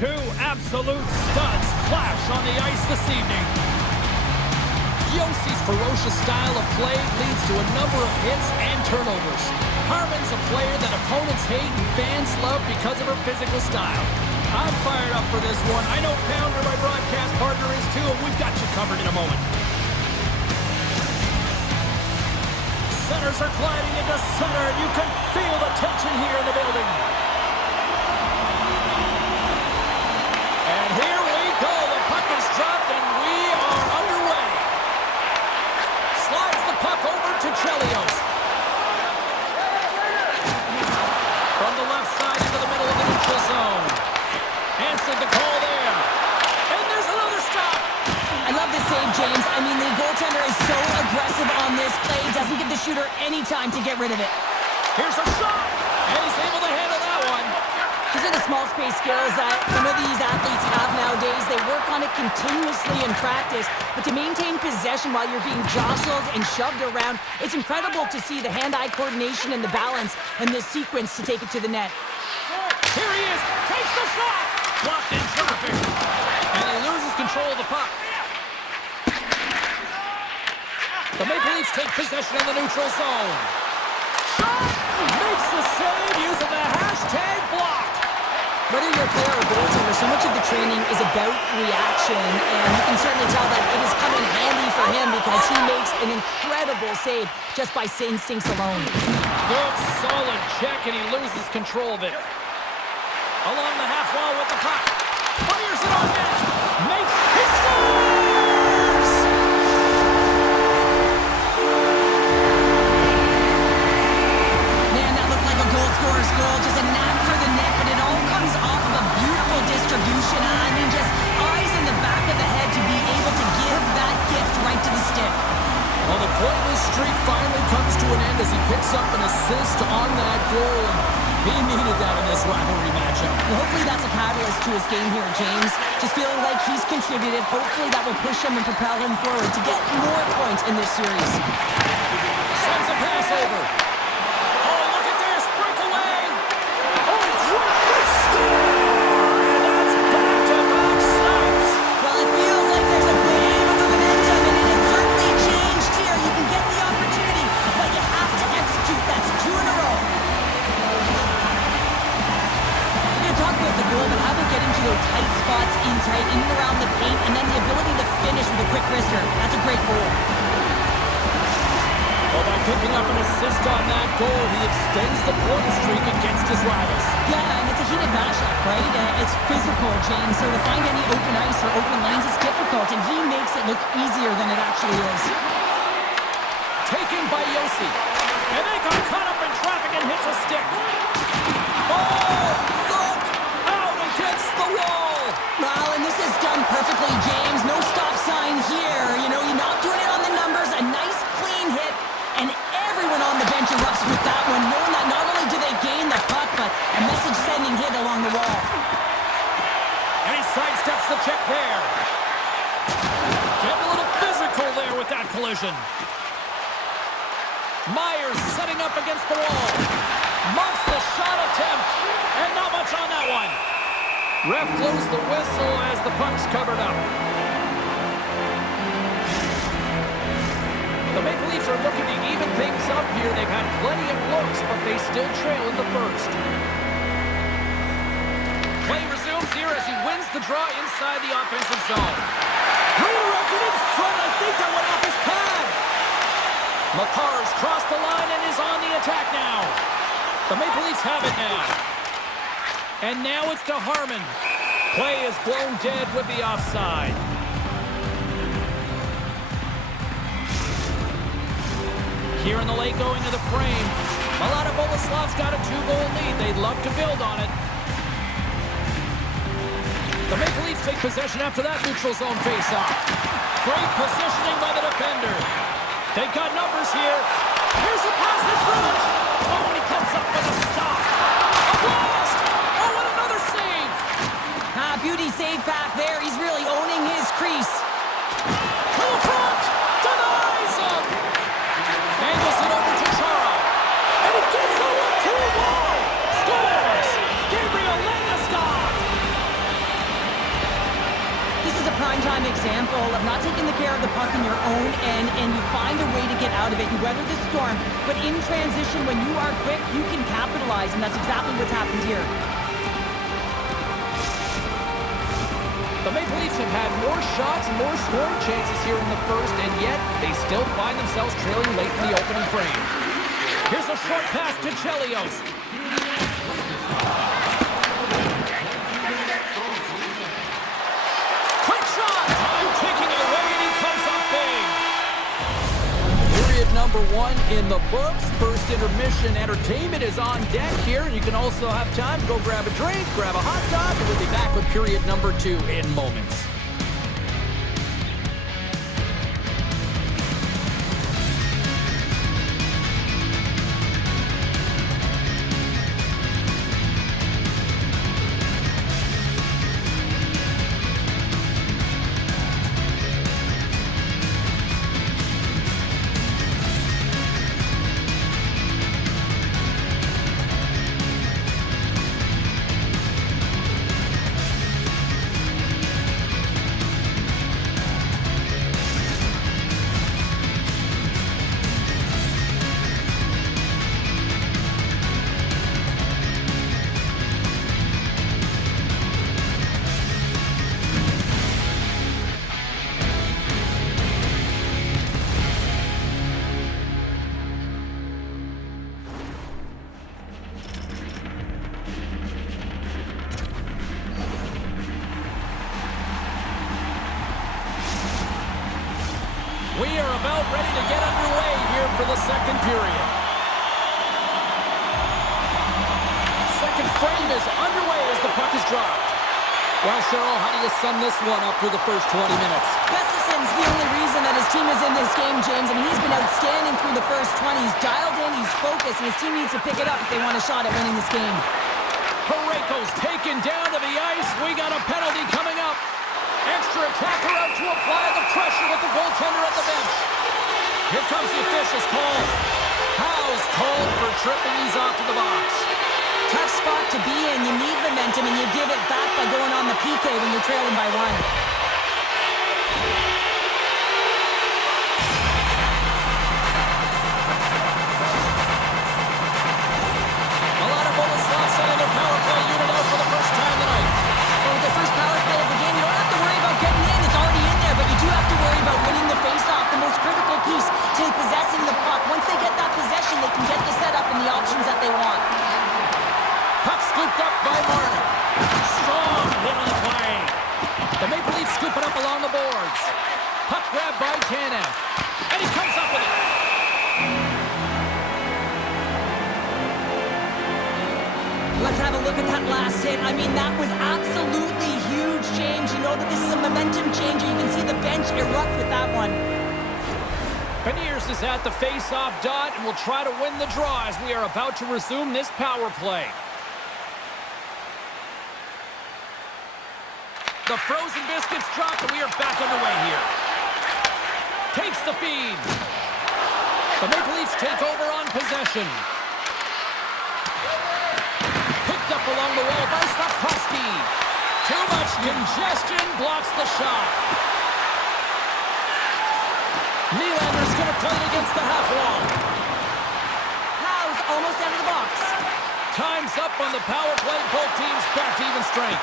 Two absolute studs clash on the ice this evening. Yossi's ferocious style of play leads to a number of hits and turnovers. Harman's a player that opponents hate and fans love because of her physical style. I'm fired up for this one. I know Pounder, my broadcast partner, is too, and we've got you covered in a moment. Centers are gliding into center, and you can feel the tension here in the building. And here we go. The puck is dropped, and we are underway. Slides the puck over to Chelios. From the left side into the middle of the neutral zone. Answered the call there. And there's another stop. I love this save, James. I mean, the goaltender is so aggressive on this play. Doesn't give the shooter any time to get rid of it. Here's a shot. And he's able to handle that one. These are the small space skills that some of these athletes have nowadays. They work on it continuously in practice. But to maintain possession while you're being jostled and shoved around, it's incredible to see the hand-eye coordination and the balance in this sequence to take it to the net. Here he is. Takes the shot. Blocked in traffic. And he loses control of the puck. The Maple Leafs take possession in the neutral zone. Shot! Makes the save using the hashtag block. Whether you're a player or goaltender, so much of the training is about reaction, and you can certainly tell that it has come in handy for him because he makes an incredible save just by instincts alone. Good, solid check, and he loses control of it. Along the half wall with the puck. Fires it on net. Makes his scores! Man, that looked like a goal scorer's goal. Just a knack for the net, but it all comes off of a beautiful distribution. I mean, just eyes in the back of the head to be able to give that gift right to the stick. Well, the pointless streak finally comes to an end as he picks up an assist on that goal. He needed that in this rivalry matchup. Well, hopefully that's a catalyst to his game here, James. Just feeling like he's contributed. Hopefully that will push him and propel him forward to get more points in this series. Sends a pass over. Oh, look at this. Breakaway. Oh, great score. And that's back-to-back snaps. Well, it feels like there's a wave of momentum, and it has certainly changed here. You can get the opportunity, but you have to execute. That's 2 in a row. Talk about the goal, but how about getting to those tight spots in and around the paint, and then the ability to finish with a quick wrister. That's a great goal. Well, by picking up an assist on that goal, he extends the point streak against his rivals. Yeah, and it's a heated matchup, right? It's physical, James, so to find any open ice or open lanes is difficult, and he makes it look easier than it actually is. Taken by Yossi. And they got caught up in traffic and hits a stick. Oh! Against the wall. Well, and this is done perfectly, James. No stop sign here. You know, you're not doing it on the numbers. A nice, clean hit. And everyone on the bench erupts with that one, knowing that not only do they gain the puck, but a message-sending hit along the wall. And he sidesteps the check there. Getting a little physical there with that collision. Myers setting up against the wall. Muffs the shot attempt. And not much on that one. Ref blows the whistle as the puck's covered up. The Maple Leafs are looking to even things up here. They've had plenty of looks, but they still trail in the first. Play resumes here as he wins the draw inside the offensive zone. Redirected in front. I think that went off his pad. Makar's crossed the line and is on the attack now. The Maple Leafs have it now. And now it's to Harman. Play is blown dead with the offside. Here in the late going of the frame, Milana Boleslav's got a 2-goal lead. They'd love to build on it. The Maple Leafs take possession after that neutral zone faceoff. Great positioning by the defender. They got numbers here. Here's a pass in front. Oh, and he comes up with a stop. A blast. Oh, and another save. Beauty save back there. He's really owning his crease. Full front. Denies him. Angles it over to Chara. And it gets over to the wall. Scores. Gabriel Landeskog. own end, and you find a way to get out of it. You weather the storm, but in transition, when you are quick, you can capitalize, and that's exactly what's happened here. The Maple Leafs have had more shots and more scoring chances here in the first, and yet they still find themselves trailing late in the opening frame. Here's a short pass to Chelios. Quick shot! Time ticking away, and he comes up big. Period number 1 in the books. First intermission entertainment is on deck here. You can also have time to go grab a drink, grab a hot dog, and we'll be back with period number 2 in moments. We are about ready to get underway here for the second period. Second frame is underway as the puck is dropped. Well, Cheryl, how do you sum this one up through the first 20 minutes? Gustafson's the only reason that his team is in this game, James, and he's been outstanding through the first 20. He's dialed in, he's focused, and his team needs to pick it up if they want a shot at winning this game. Parayko's taken down to the ice. We got a penalty coming up. Extra attacker out to apply the pressure with the goaltender at the bench. Here comes the official's call. Howe's called for tripping. He's off to the box. Tough spot to be in. You need momentum, and you give it back by going on the PK when you're trailing by 1. Possessing the puck. Once they get that possession, they can get the setup and the options that they want. Puck scooped up by Marner. Strong hit on the play. The Maple Leafs scoop it up along the boards. Puck grabbed by Tanev. And he comes up with it. Let's have a look at that last hit. I mean, that was absolutely huge change. You know that this is a momentum changer. You can see the bench erupt with that one. Beniers is at the face-off dot and will try to win the draw as we are about to resume this power play. The frozen biscuits dropped and we are back underway here. Takes the feed. The Maple Leafs take over on possession. Picked up along the wall by Slavkovsky. Too much congestion blocks the shot. Nylander's going to play it against the half wall. Howe's almost out of the box. Time's up on the power play. Both teams back to even strength.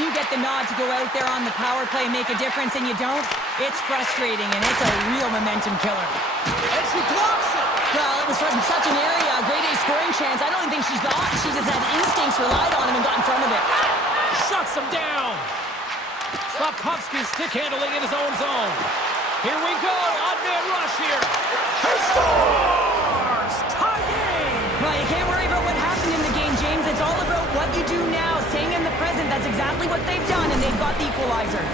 You get the nod to go out there on the power play and make a difference, and you don't? It's frustrating, and it's a real momentum killer. And she blocks it. Well, it was from such an area, a grade A scoring chance. I don't think she's got. She just had instincts, relied on him, and got in front of it. Shuts him down. Slavkovsky's stick handling in his own zone. Here we go, odd-man rush here. He scores! Tie game! Well, you can't worry about what happened in the game, James. It's all about what you do now, staying in the present. That's exactly what they've done, and they've got the equalizer.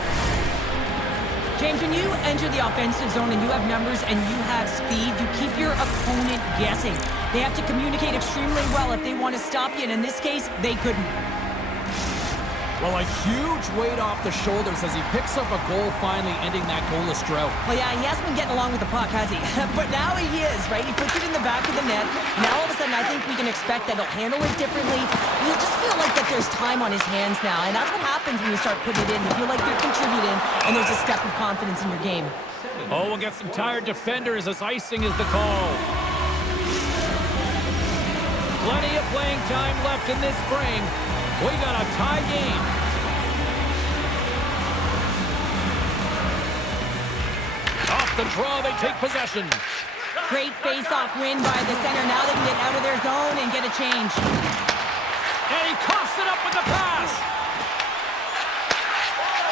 James, when you enter the offensive zone and you have numbers and you have speed, you keep your opponent guessing. They have to communicate extremely well if they want to stop you, and in this case, they couldn't. Well, a huge weight off the shoulders as he picks up a goal, finally ending that goalless drought. Well, yeah, he hasn't been getting along with the puck, has he? But now he is, right? He puts it in the back of the net. Now, all of a sudden, I think we can expect that he'll handle it differently. You just feel like that there's time on his hands now, and that's what happens when you start putting it in. You feel like you're contributing, and there's a step of confidence in your game. Oh, we'll get some tired defenders as icing is the call. Plenty of playing time left in this frame. We got a tie game. Off the draw, they take possession. Great face-off win by the center. Now they can get out of their zone and get a change. And he coughs it up with the pass.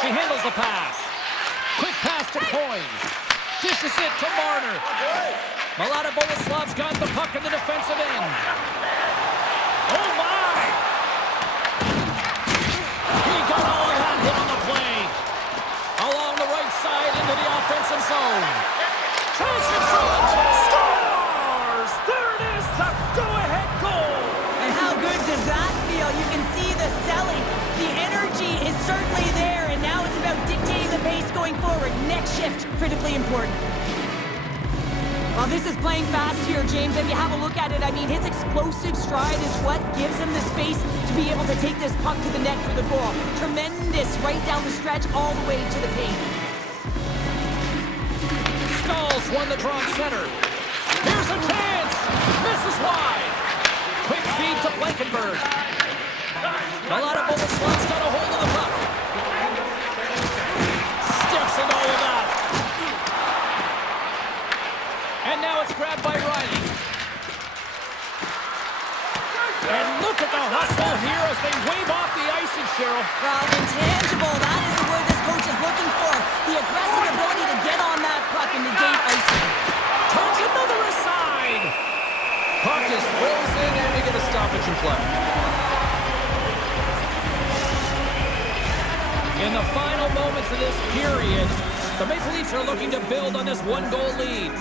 She handles the pass. Quick pass to Coyne. Dishes it to Marner. Milana Boleslav's got the puck in the defensive end. Oh, my! He got all of that hit on the play. Along the right side into the offensive zone. Chase in front. Scores! There it is, the go-ahead goal. And how good does that feel? You can see the selling. The energy is certainly there, and now it's about dictating the pace going forward. Next shift, critically important. Well, this is playing fast here, James. If you have a look at it, I mean, his explosive stride is what gives him the space to be able to take this puck to the net for the goal. Tremendous right down the stretch all the way to the paint. Skulls won the draw center. Here's a chance. Misses wide. Quick feed to Blankenberg. Milana Boleslav's got a hold of the puck. Steps in all of that. And now it's grabbed by Riley. And look at the hustle here as they wave off the icing, Cheryl. Well, intangible, that is the word this coach is looking for. The aggressive ability to get on that puck and negate icing. Turns another aside. Puck is frozen and we get a stoppage in play. In the final moments of this period, the Maple Leafs are looking to build on this one-goal lead.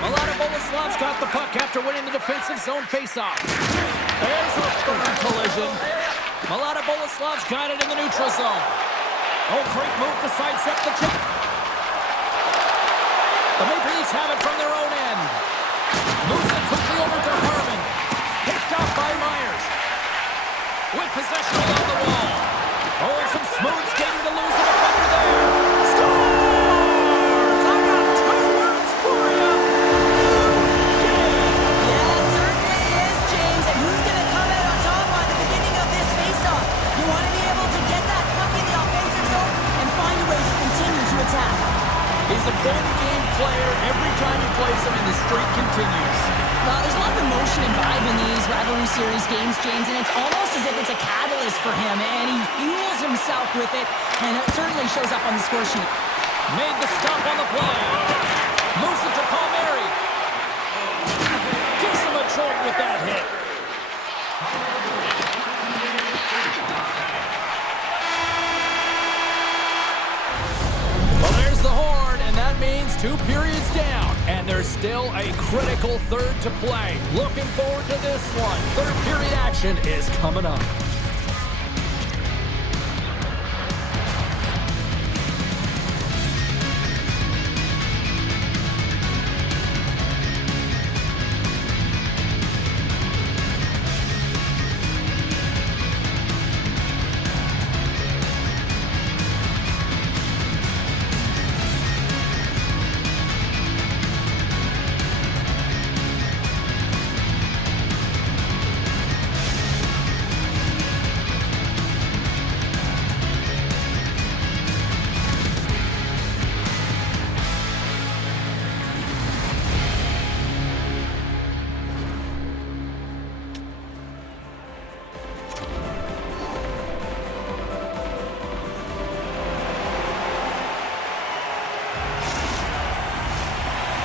Milana Boleslav's got the puck after winning the defensive zone faceoff. There's a firm collision. Milana Boleslav's got it in the neutral zone. Oh, great move to sidestep the chip. The Maple Leafs have it from their own end. Moves it quickly over to Harman. Picked off by Myers. With possession along the wall. Oh, and some smooth skating to lose the defender there. Scores! I got 2 words for you. Yeah, certainly is, James. And who's going to come out on top on the beginning of this face-off? You want to be able to get that puck in the offensive zone and find a way to continue to attack. He's a point-game player every time he plays him, and the streak continues. Well, there's a lot of emotion and vibe in these rivalry series games, James, and it's almost as if it's a catalyst for him, and he fuels himself with it, and it certainly shows up on the score sheet. Made the stop on the play. Moves it to Palmieri. Gives him a jolt with that hit. Well, there's the horn, and that means 2 periods down. And there's still a critical third to play. Looking forward to this one. Third period action is coming up.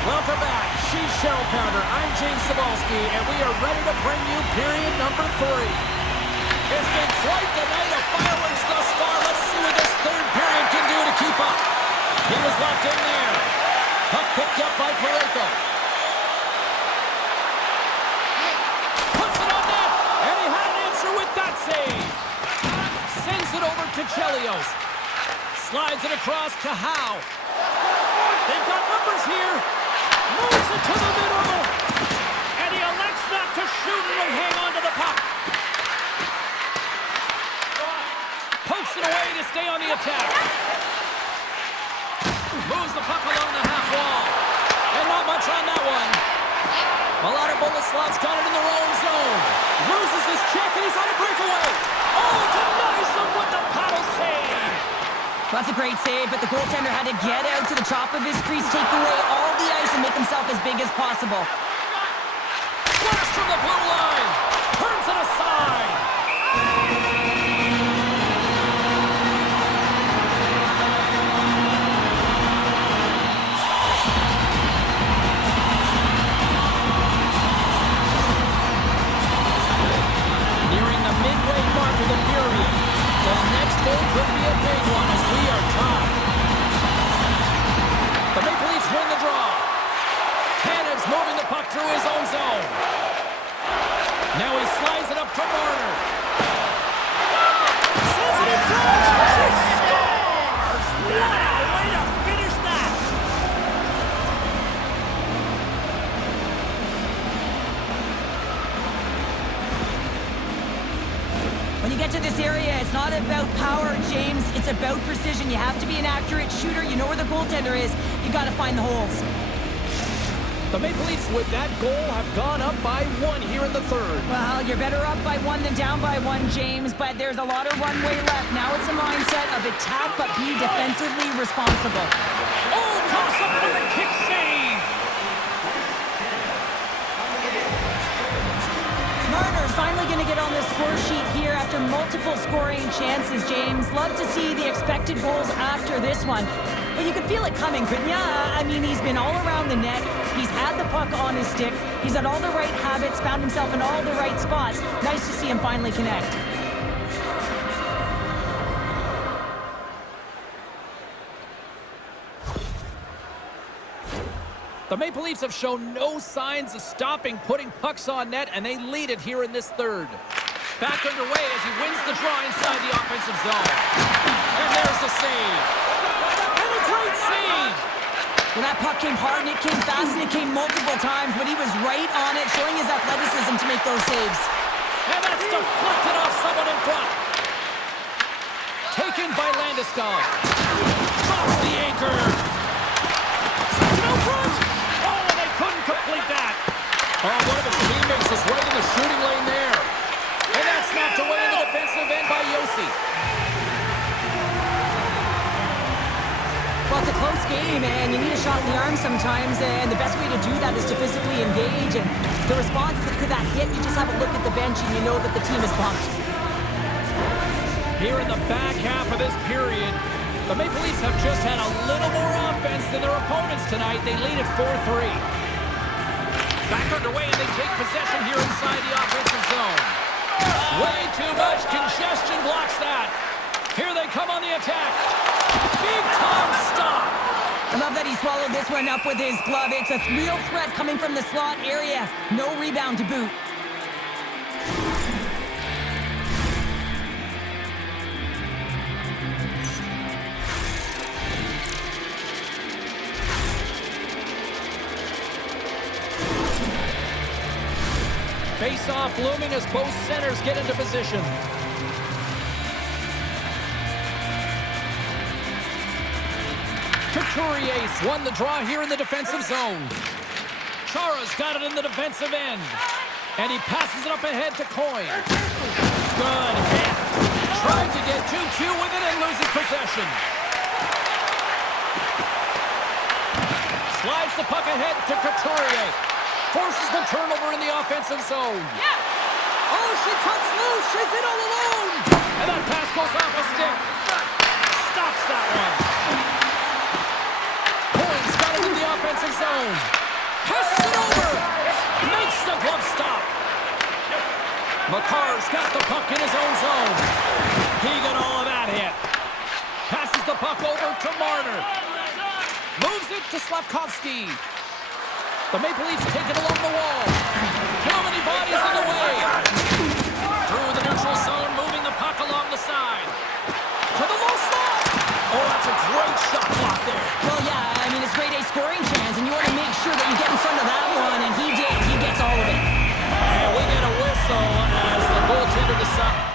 Welcome back. She's Cheryl Pounder. I'm James Cebulski, and we are ready to bring you period number 3. It's been quite the night of fireworks thus far. Let's see what this third period can do to keep up. He was locked in there. Puck picked up by Parayko. Puts it on net, and he had an answer with that save. Sends it over to Chelios. Slides it across to Howe. They've got numbers here. Moves it to the middle. And he elects not to shoot and will hang on to the puck. Pokes it away to stay on the attack. Moves the puck along the half wall. And not much on that one. A lot of bullet slots got it in their own zone. Loses his check and he's on a breakaway. Oh, denies him with the paddle save. That's a great save, but the goaltender had to get out to the top of his crease, take away all the ice, and make himself as big as possible. Flash from the blue line. Turns it aside. Nearing the midway mark of the period. The next goal could be a big one as we are tied. The Maple Leafs win the draw. Canada's moving the puck through his own zone. Now he slides it up to Marner. Sends it in front. She scores! What a way to finish that! When you get to this area, it's not about power, James. It's about precision. You have to be an accurate shooter. You know where the goaltender is. You got to find the holes. The Maple Leafs with that goal have gone up by 1 here in the third. Well, you're better up by 1 than down by 1, James, but there's a lot of runway left. Now it's a mindset of attack, but be defensively responsible. Oh, comes up with a kick save! Marner's finally going to get on the score sheet here after multiple scoring chances, James. Love to see the expected goals after this one. But you could feel it coming, couldn't you? I mean, he's been all around the net. He's had the puck on his stick. He's had all the right habits, found himself in all the right spots. Nice to see him finally connect. The Maple Leafs have shown no signs of stopping putting pucks on net, and they lead it here in this third. Back underway as he wins the draw inside the offensive zone. And there's the save. And a great save! Well, that puck came hard, and it came fast, and it came multiple times, but he was right on it, showing his athleticism to make those saves. And that's deflected off someone in front. Taken by Landeskog. Drops the anchor. Sets it out front. Oh, and they couldn't complete that. Oh, one of his teammates was right in the shooting lane there. And that's knocked away in the defensive end by Yossi. Well, it's a close game, and you need a shot in the arm sometimes, and the best way to do that is to physically engage, and the response to that hit, you just have a look at the bench, and you know that the team is pumped. Here in the back half of this period, the Maple Leafs have just had a little more offense than their opponents tonight. They lead at 4-3. Back underway, and they take possession here inside the offensive zone. Way too much congestion blocks that. Here they come on the attack. Big time stop. I love that he swallowed this one up with his glove. It's a real threat coming from the slot area. No rebound to boot. Face-off looming as both centers get into position. Couturier's won the draw here in the defensive zone. Chara's got it in the defensive end. And he passes it up ahead to Coyne. Good hit. Tried to get 2Q with it and loses possession. Slides the puck ahead to Couturier. Forces the turnover in the offensive zone. Oh, she cuts loose. She's in all alone. And that pass goes off a stick. Stops that one. Coyne's got it in the offensive zone. Passes it over. Makes the glove stop. Makar's got the puck in his own zone. He got all of that hit. Passes the puck over to Marner. Moves it to Slavkovsky. The Maple Leafs take it along the wall. Too many bodies in the way. Through the neutral zone, moving the puck along the side. To the low slot. Oh, that's a great shot block there. Well, yeah, I mean, it's grade A scoring chance, and you want to make sure that you get in front of that one, and he did. He gets all of it. And we get a whistle as the goaltender decides.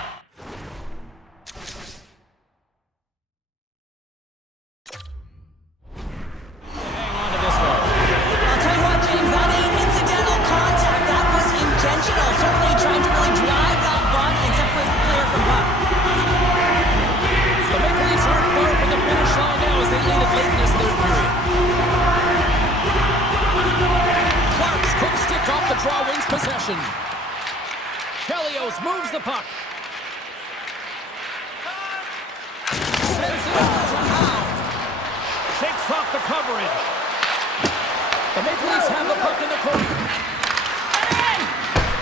possession. Chelios moves the puck. Sends it over to Howe. Shakes off the coverage. The Maple Leafs have the puck in the corner.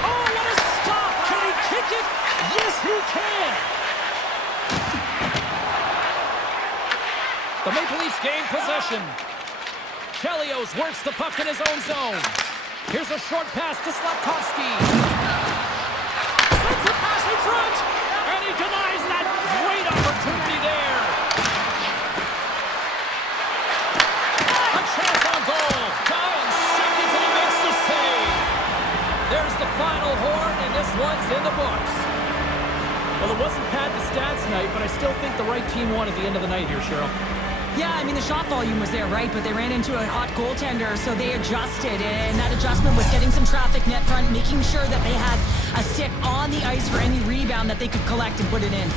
Oh, what a stop! Can he kick it? Yes, he can! The Maple Leafs gain possession. Chelios works the puck in his own zone. Here's a short pass to Slavkovsky. Sends a pass in front! And he denies that great opportunity there. A chance on goal. Guy in seconds and he makes the save. There's the final horn and this one's in the books. Well, it wasn't pad the stats night, but I still think the right team won at the end of the night here, Cheryl. Yeah, I mean, the shot volume was there, right? But they ran into a hot goaltender, so they adjusted. And that adjustment was getting some traffic net front, making sure that they had a stick on the ice for any rebound that they could collect and put it in.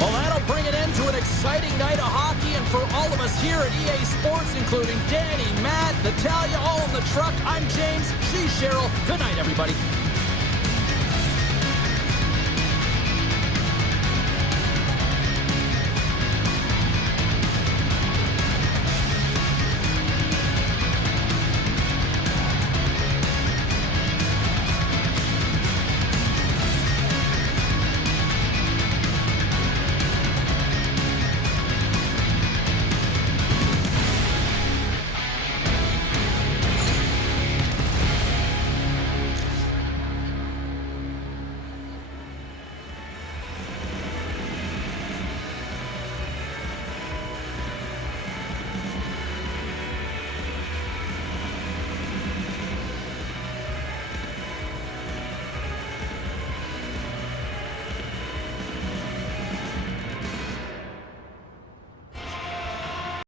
Well, that'll bring an end to an exciting night of hockey, and for all of us here at EA Sports, including Danny, Matt, Natalia, all in the truck, I'm James, she's Cheryl. Good night, everybody.